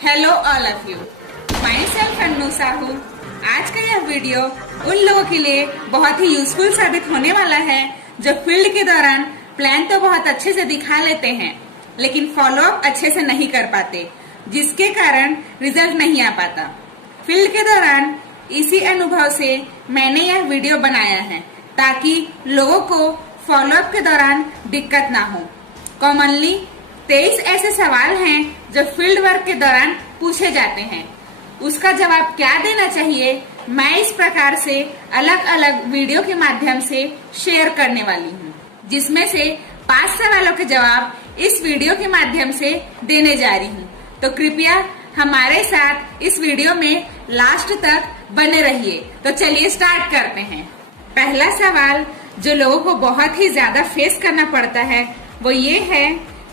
Hello all of you, my self Annu Sahu. आज का यह वीडियो उन लोगों के लिए बहुत ही यूजफुल साबित होने वाला है जो फील्ड के दौरान प्लान तो बहुत अच्छे से दिखा लेते हैं लेकिन फॉलो अप अच्छे से नहीं कर पाते, जिसके कारण रिजल्ट नहीं आ पाता। फील्ड के दौरान इसी अनुभव से मैंने यह वीडियो बनाया है ताकि लोगों को फॉलो अप के दौरान दिक्कत ना हो। कॉमनली 23 ऐसे सवाल हैं जो फील्ड वर्क के दौरान पूछे जाते हैं। उसका जवाब क्या देना चाहिए, मैं इस प्रकार से अलग अलग वीडियो के माध्यम से शेयर करने वाली हूँ, जिसमें से 5 सवालों के जवाब इस वीडियो के माध्यम से देने जा रही हूँ। तो कृपया हमारे साथ इस वीडियो में लास्ट तक बने रहिए। तो चलिए स्टार्ट करते हैं। पहला सवाल जो लोगों को बहुत ही ज्यादा फेस करना पड़ता है वो ये है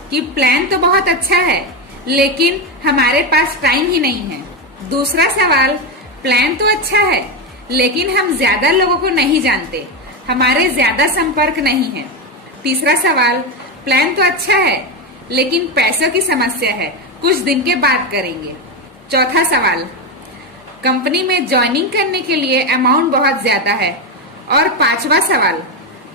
कि प्लान तो बहुत अच्छा है लेकिन हमारे पास टाइम ही नहीं है। दूसरा सवाल, प्लान तो अच्छा है लेकिन हम ज्यादा लोगों को नहीं जानते, हमारे ज्यादा संपर्क नहीं है। तीसरा सवाल, प्लान तो अच्छा है लेकिन पैसों की समस्या है, कुछ दिन के बाद करेंगे। चौथा सवाल, कंपनी में ज्वाइनिंग करने के लिए अमाउंट बहुत ज्यादा है। और पांचवा सवाल,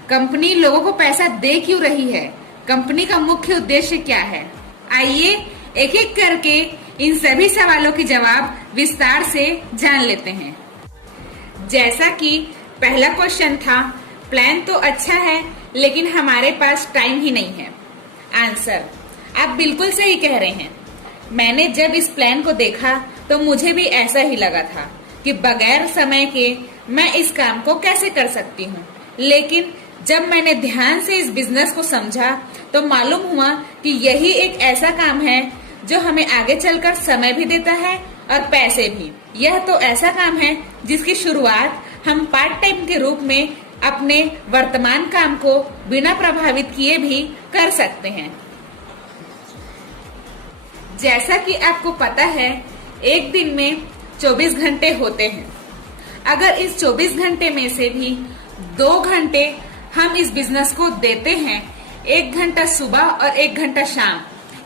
कंपनी लोगों को पैसा दे क्यों रही है, कंपनी का मुख्य उद्देश्य क्या है। आइए एक एक करके इन सभी सवालों के जवाब विस्तार से जान लेते हैं। जैसा कि पहला क्वेश्चन था, प्लान तो अच्छा है लेकिन हमारे पास टाइम ही नहीं है। आंसर, आप बिल्कुल सही कह रहे हैं। मैंने जब इस प्लान को देखा तो मुझे भी ऐसा ही लगा था कि बगैर समय के मैं इस काम को कैसे कर सकती हूँ। लेकिन जब मैंने ध्यान से इस बिजनेस को समझा तो मालूम हुआ कि यही एक ऐसा काम है जो हमें आगे चलकर समय भी देता है और पैसे भी। यह तो ऐसा काम है जिसकी शुरुआत हम पार्ट टाइम के रूप में अपने वर्तमान काम को बिना प्रभावित किए भी कर सकते हैं। जैसा कि आपको पता है, एक दिन में 24 घंटे होते हैं। अगर इस 24 घंटे में से भी 2 घंटे हम इस बिजनेस को देते हैं, 1 घंटा सुबह और 1 घंटा शाम,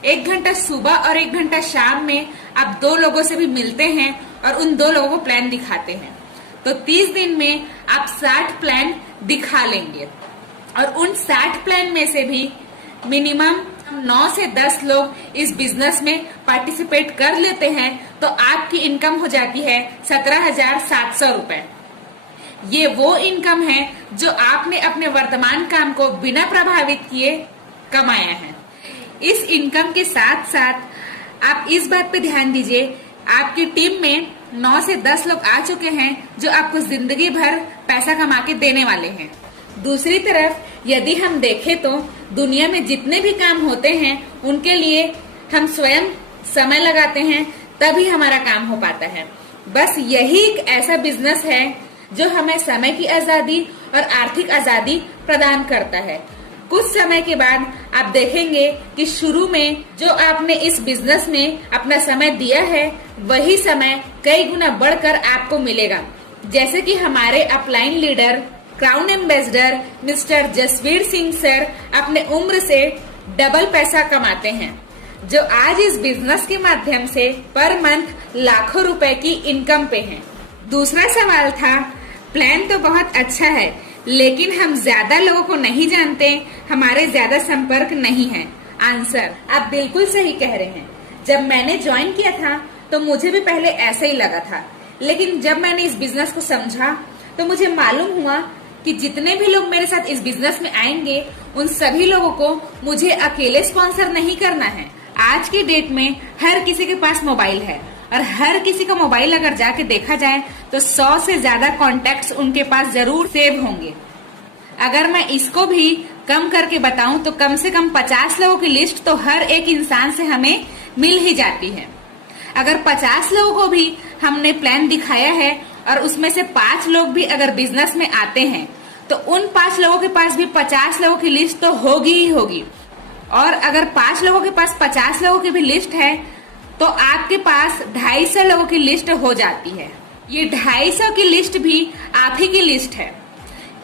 1 घंटा सुबह और 1 घंटा शाम में आप 2 लोगों से भी मिलते हैं और उन 2 लोगों को प्लान दिखाते हैं, तो 30 दिन में आप 60 प्लान दिखा लेंगे। और उन 60 प्लान में से भी मिनिमम 9 से 10 लोग इस बिजनेस में पार्टिसिपेट कर लेते हैं तो आपकी इनकम हो जाती है 17,700 रुपए। ये वो इनकम है जो आपने अपने वर्तमान काम को बिना प्रभावित किए कमाया है। इस इनकम के साथ साथ आप इस बात पे ध्यान दीजिए, आपकी टीम में 9 से 10 लोग आ चुके हैं जो आपको जिंदगी भर पैसा कमा के देने वाले हैं। दूसरी तरफ यदि हम देखें तो दुनिया में जितने भी काम होते हैं उनके लिए हम स्वयं समय लगाते हैं तभी हमारा काम हो पाता है। बस यही एक ऐसा बिजनेस है जो हमें समय की आजादी और आर्थिक आजादी प्रदान करता है। कुछ समय के बाद आप देखेंगे कि शुरू में जो आपने इस बिजनेस में अपना समय दिया है वही समय कई गुना बढ़कर आपको मिलेगा। जैसे कि हमारे upline leader crown ambassador mister Jasvir Singh sir अपने उम्र से डबल पैसा कमाते हैं, जो आज इस बिजनेस के माध्यम से पर मंथ लाखों रुपए की इनकम पे हैं। दूसरा सवाल था, प्लान तो बहुत अच्छा है लेकिन हम ज्यादा लोगों को नहीं जानते, हमारे ज्यादा संपर्क नहीं है। आंसर, आप बिल्कुल सही कह रहे हैं। जब मैंने ज्वाइन किया था तो मुझे भी पहले ऐसा ही लगा था, लेकिन जब मैंने इस बिजनेस को समझा तो मुझे मालूम हुआ कि जितने भी लोग मेरे साथ इस बिजनेस में आएंगे उन सभी लोगों को मुझे अकेले स्पॉन्सर नहीं करना है। आज की डेट में हर किसी के पास मोबाइल है और हर किसी का मोबाइल अगर जाके देखा जाए तो 100 से ज्यादा कॉन्टेक्ट्स उनके पास जरूर सेव होंगे। अगर मैं इसको भी कम करके बताऊं तो कम से कम 50 लोगों की लिस्ट तो हर एक इंसान से हमें मिल ही जाती है। अगर 50 लोगों को भी हमने प्लान दिखाया है और उसमें से 5 लोग भी अगर बिजनेस में आते हैं तो उन 5 लोगों के पास भी 50 लोगों की लिस्ट तो होगी ही होगी। और अगर 5 लोगों के पास 50 लोगों की भी लिस्ट है तो आपके पास 250 लोगों की लिस्ट हो जाती है। ये 250 की लिस्ट भी आप ही की लिस्ट है।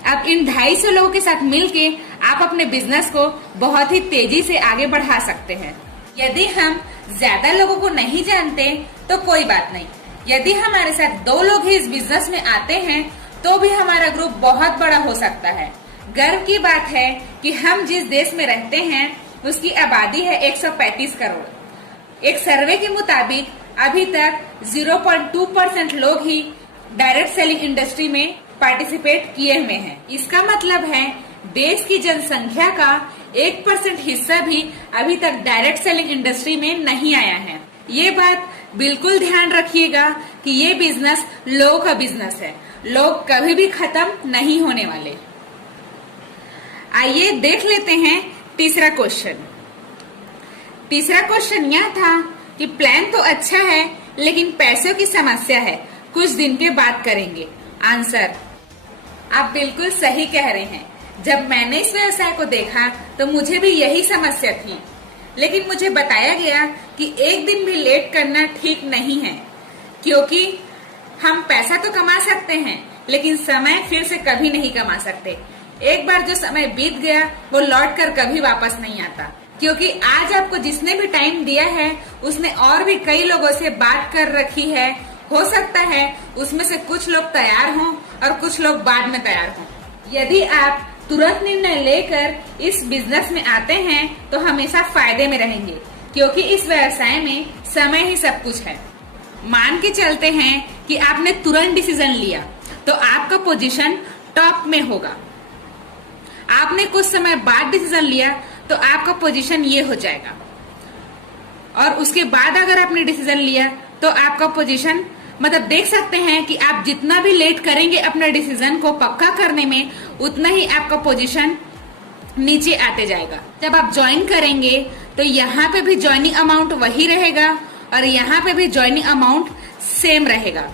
अब इन 250 लोगों के साथ मिलके आप अपने बिजनेस को बहुत ही तेजी से आगे बढ़ा सकते हैं। यदि हम ज्यादा लोगों को नहीं जानते तो कोई बात नहीं। यदि हमारे साथ 2 लोग ही इस बिजनेस में आते हैं तो भी हमारा ग्रुप बहुत बड़ा हो सकता है। गर्व की बात है कि हम जिस देश में रहते हैं उसकी आबादी है 135 करोड़। एक सर्वे के मुताबिक अभी तक 0.2% लोग ही डायरेक्ट सेलिंग इंडस्ट्री में पार्टिसिपेट किए हुए हैं। इसका मतलब है देश की जनसंख्या का 1% हिस्सा भी अभी तक डायरेक्ट सेलिंग इंडस्ट्री में नहीं आया है। ये बात बिल्कुल ध्यान रखिएगा कि ये बिजनेस लोगों का बिजनेस है, लोग कभी भी खत्म नहीं होने वाले। आइए देख लेते हैं तीसरा क्वेश्चन। तीसरा क्वेश्चन यह था कि प्लान तो अच्छा है लेकिन पैसों की समस्या है, कुछ दिन के बाद करेंगे। आंसर, आप बिल्कुल सही कह रहे हैं। जब मैंने इस व्यवसाय को देखा तो मुझे भी यही समस्या थी, लेकिन मुझे बताया गया कि एक दिन भी लेट करना ठीक नहीं है, क्योंकि हम पैसा तो कमा सकते हैं लेकिन समय फिर से कभी नहीं कमा सकते। एक बार जो समय बीत गया वो लौट कर कभी वापस नहीं आता, क्योंकि आज आपको जिसने भी टाइम दिया है उसने और भी कई लोगों से बात कर रखी है। हो सकता है उसमें से कुछ लोग तैयार हों और कुछ लोग बाद में तैयार हों। यदि आप तुरंत निर्णय लेकर इस बिजनेस में आते हैं तो हमेशा फायदे में रहेंगे, क्योंकि इस व्यवसाय में समय ही सब कुछ है। मान के चलते हैं कि आपने तुरंत डिसीजन लिया तो आपका पोजीशन टॉप में होगा। आपने कुछ समय बाद डिसीजन लिया तो आपका पोजीशन ये हो जाएगा, और उसके बाद अगर आपने डिसीजन लिया तो आपका पोजीशन, मतलब देख सकते हैं कि आप जितना भी लेट करेंगे अपने डिसीजन को पक्का करने में, उतना ही आपका पोजीशन नीचे आते जाएगा। जब आप ज्वाइन करेंगे तो यहाँ पे भी ज्वाइनिंग अमाउंट वही रहेगा और यहाँ पे भी ज्वाइनिंग अमाउंट सेम रहेगा।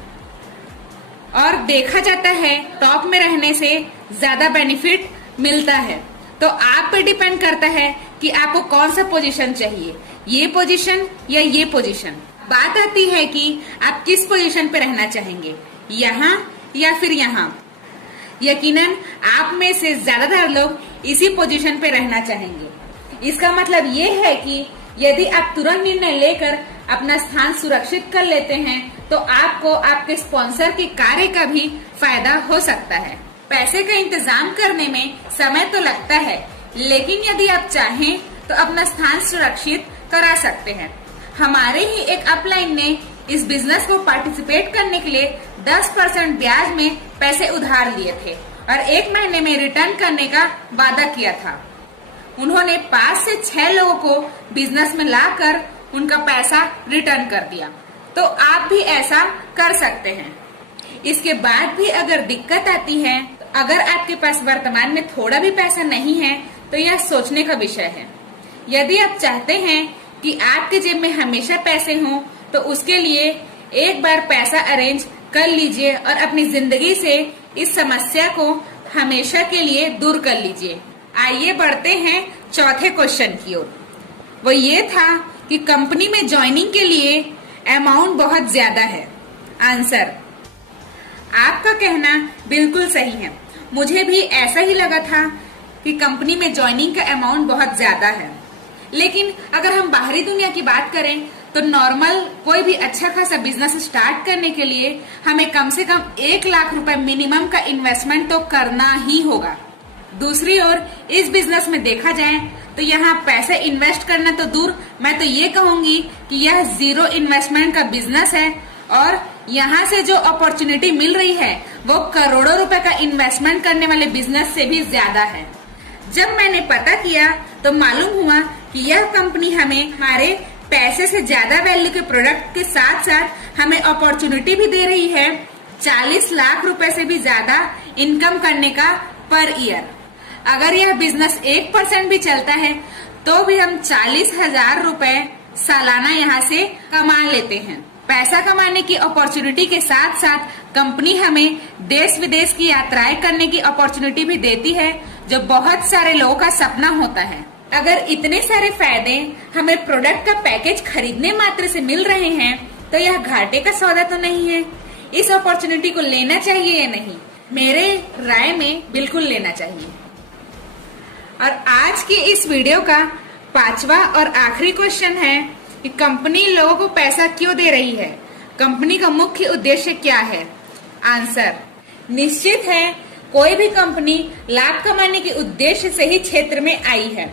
और देखा जाता है टॉप में रहने से ज्यादा बेनिफिट मिलता है। तो आप पे डिपेंड करता है कि आपको कौन सा पोजीशन चाहिए, ये पोजीशन या ये पोजीशन। बात आती है कि आप किस पोजीशन पे रहना चाहेंगे, यहाँ या फिर यहाँ। यकीनन आप में से ज्यादातर लोग इसी पोजीशन पे रहना चाहेंगे। इसका मतलब ये है कि यदि आप तुरंत निर्णय लेकर अपना स्थान सुरक्षित कर लेते हैं तो आपको आपके स्पॉन्सर के कार्य का भी फायदा हो सकता है। पैसे का इंतजाम करने में समय तो लगता है, लेकिन यदि आप चाहें तो अपना स्थान सुरक्षित करा सकते हैं। हमारे ही एक अपलाइन ने इस बिजनेस को पार्टिसिपेट करने के लिए 10% ब्याज में पैसे उधार लिए थे और 1 महीने में रिटर्न करने का वादा किया था। उन्होंने 5 से 6 लोगों को बिजनेस में लाकर उनका पैसा रिटर्न कर दिया। तो आप भी ऐसा कर सकते हैं। इसके बाद भी अगर दिक्कत आती है, अगर आपके पास वर्तमान में थोड़ा भी पैसा नहीं है तो यह सोचने का विषय है। यदि आप चाहते हैं कि आपके जेब में हमेशा पैसे हों तो उसके लिए एक बार पैसा अरेंज कर लीजिए और अपनी जिंदगी से इस समस्या को हमेशा के लिए दूर कर लीजिए। आइए बढ़ते हैं चौथे क्वेश्चन की ओर। वो ये था कि कंपनी में ज्वाइनिंग के लिए अमाउंट बहुत ज्यादा है। आंसर, आपका कहना बिल्कुल सही है। मुझे भी ऐसा ही लगा था कि कंपनी में ज्वाइनिंग का अमाउंट बहुत ज्यादा है, लेकिन अगर हम बाहरी दुनिया की बात करें तो नॉर्मल कोई भी अच्छा खासा बिजनेस स्टार्ट करने के लिए हमें कम से कम 1 लाख रुपए मिनिमम का इन्वेस्टमेंट तो करना ही होगा। दूसरी ओर इस बिजनेस में देखा जाए तो यहाँ पैसे इन्वेस्ट करना तो दूर, मैं तो ये कहूंगी कि यह 0 इन्वेस्टमेंट का बिजनेस है और यहाँ से जो अपॉर्चुनिटी मिल रही है वो करोड़ों रुपए का इन्वेस्टमेंट करने वाले बिजनेस से भी ज्यादा है। जब मैंने पता किया तो मालूम हुआ कि यह कंपनी हमें हमारे पैसे से ज्यादा वैल्यू के प्रोडक्ट के साथ साथ हमें अपॉर्चुनिटी भी दे रही है 40 लाख रुपए से भी ज्यादा इनकम करने का पर ईयर। अगर यह बिजनेस 1% भी चलता है तो भी हम 40,000 रुपए सालाना यहाँ से कमा लेते हैं। पैसा कमाने की अपॉर्चुनिटी के साथ साथ कंपनी हमें देश विदेश की यात्राएं करने की अपॉर्चुनिटी भी देती है, जो बहुत सारे लोगों का सपना होता है। अगर इतने सारे फायदे हमें प्रोडक्ट का पैकेज खरीदने मात्र से मिल रहे हैं तो यह घाटे का सौदा तो नहीं है। इस अपॉर्चुनिटी को लेना चाहिए या नहीं? मेरे राय में बिल्कुल लेना चाहिए। और आज की इस वीडियो का पांचवा और आखिरी क्वेश्चन है कि कंपनी लोगों को पैसा क्यों दे रही है? कंपनी का मुख्य उद्देश्य क्या है? आंसर, निश्चित है कोई भी कंपनी लाभ कमाने के उद्देश्य से ही क्षेत्र में आई है।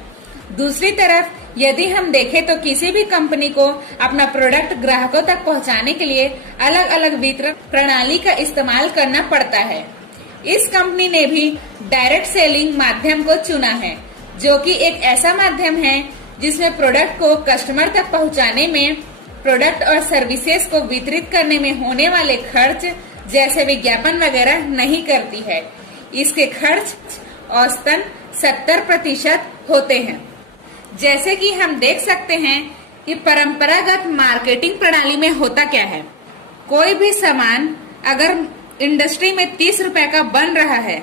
दूसरी तरफ यदि हम देखें तो किसी भी कंपनी को अपना प्रोडक्ट ग्राहकों तक पहुंचाने के लिए अलग अलग वितरण प्रणाली का इस्तेमाल करना पड़ता है। इस कंपनी ने भी डायरेक्ट सेलिंग माध्यम को चुना है, जो कि एक ऐसा माध्यम है जिसमें प्रोडक्ट को कस्टमर तक पहुंचाने में, प्रोडक्ट और सर्विसेज को वितरित करने में होने वाले खर्च जैसे विज्ञापन वगैरह नहीं करती है। इसके खर्च औसतन 70% होते हैं। जैसे कि हम देख सकते हैं कि परंपरागत मार्केटिंग प्रणाली में होता क्या है, कोई भी सामान अगर इंडस्ट्री में 30 रुपए का बन रहा है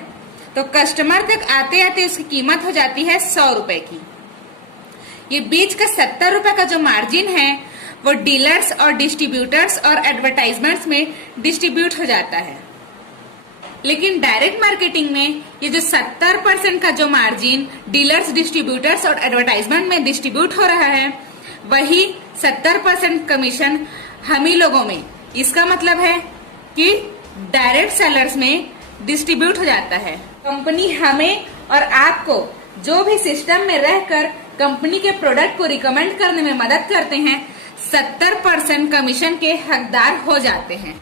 तो कस्टमर तक आते आते उसकी कीमत हो जाती है 100 रुपए की। ये बीच का 70 रुपए का जो मार्जिन है वो डीलर्स और डिस्ट्रीब्यूटर्स और एडवर्टाइजमेंट्स में डिस्ट्रीब्यूट हो जाता है। लेकिन डायरेक्ट मार्केटिंग में ये जो 70% का जो मार्जिन डीलर्स, डिस्ट्रीब्यूटर्स और एडवर्टाइजमेंट में डिस्ट्रीब्यूट हो रहा है, वही 70% कमीशन हम ही लोगों में, इसका मतलब है कि डायरेक्ट सेलर्स में डिस्ट्रीब्यूट हो जाता है। कंपनी हमें और आपको जो भी सिस्टम में रहकर कंपनी के प्रोडक्ट को रिकमेंड करने में मदद करते हैं, 70% कमीशन के हकदार हो जाते हैं।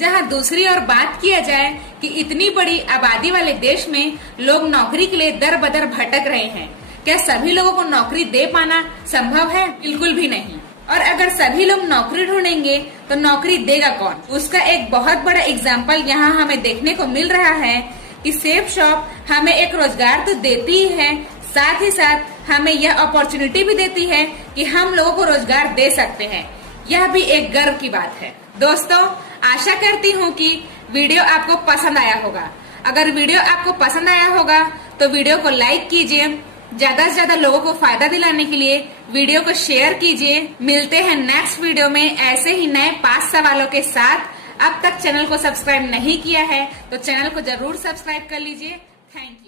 जहां दूसरी ओर बात किया जाए कि इतनी बड़ी आबादी वाले देश में लोग नौकरी के लिए दर बदर भटक रहे हैं, क्या सभी लोगों को नौकरी दे पाना संभव है? बिल्कुल भी नहीं। और अगर सभी लोग नौकरी ढूंढेंगे तो नौकरी देगा कौन? उसका एक बहुत बड़ा एग्जाम्पल यहाँ हमें देखने को मिल रहा है कि सेफ शॉप हमें एक रोजगार तो देती ही है, साथ ही साथ हमें यह अपॉर्चुनिटी भी देती है कि हम लोगों को रोजगार दे सकते हैं। यह भी एक गर्व की बात है। दोस्तों, आशा करती हूँ कि वीडियो आपको पसंद आया होगा। अगर वीडियो आपको पसंद आया होगा तो वीडियो को लाइक कीजिए, ज्यादा से ज्यादा लोगों को फायदा दिलाने के लिए वीडियो को शेयर कीजिए। मिलते हैं नेक्स्ट वीडियो में ऐसे ही नए 5 सवालों के साथ। अब तक चैनल को सब्सक्राइब नहीं किया है तो चैनल को जरूर सब्सक्राइब कर लीजिए। Thank you.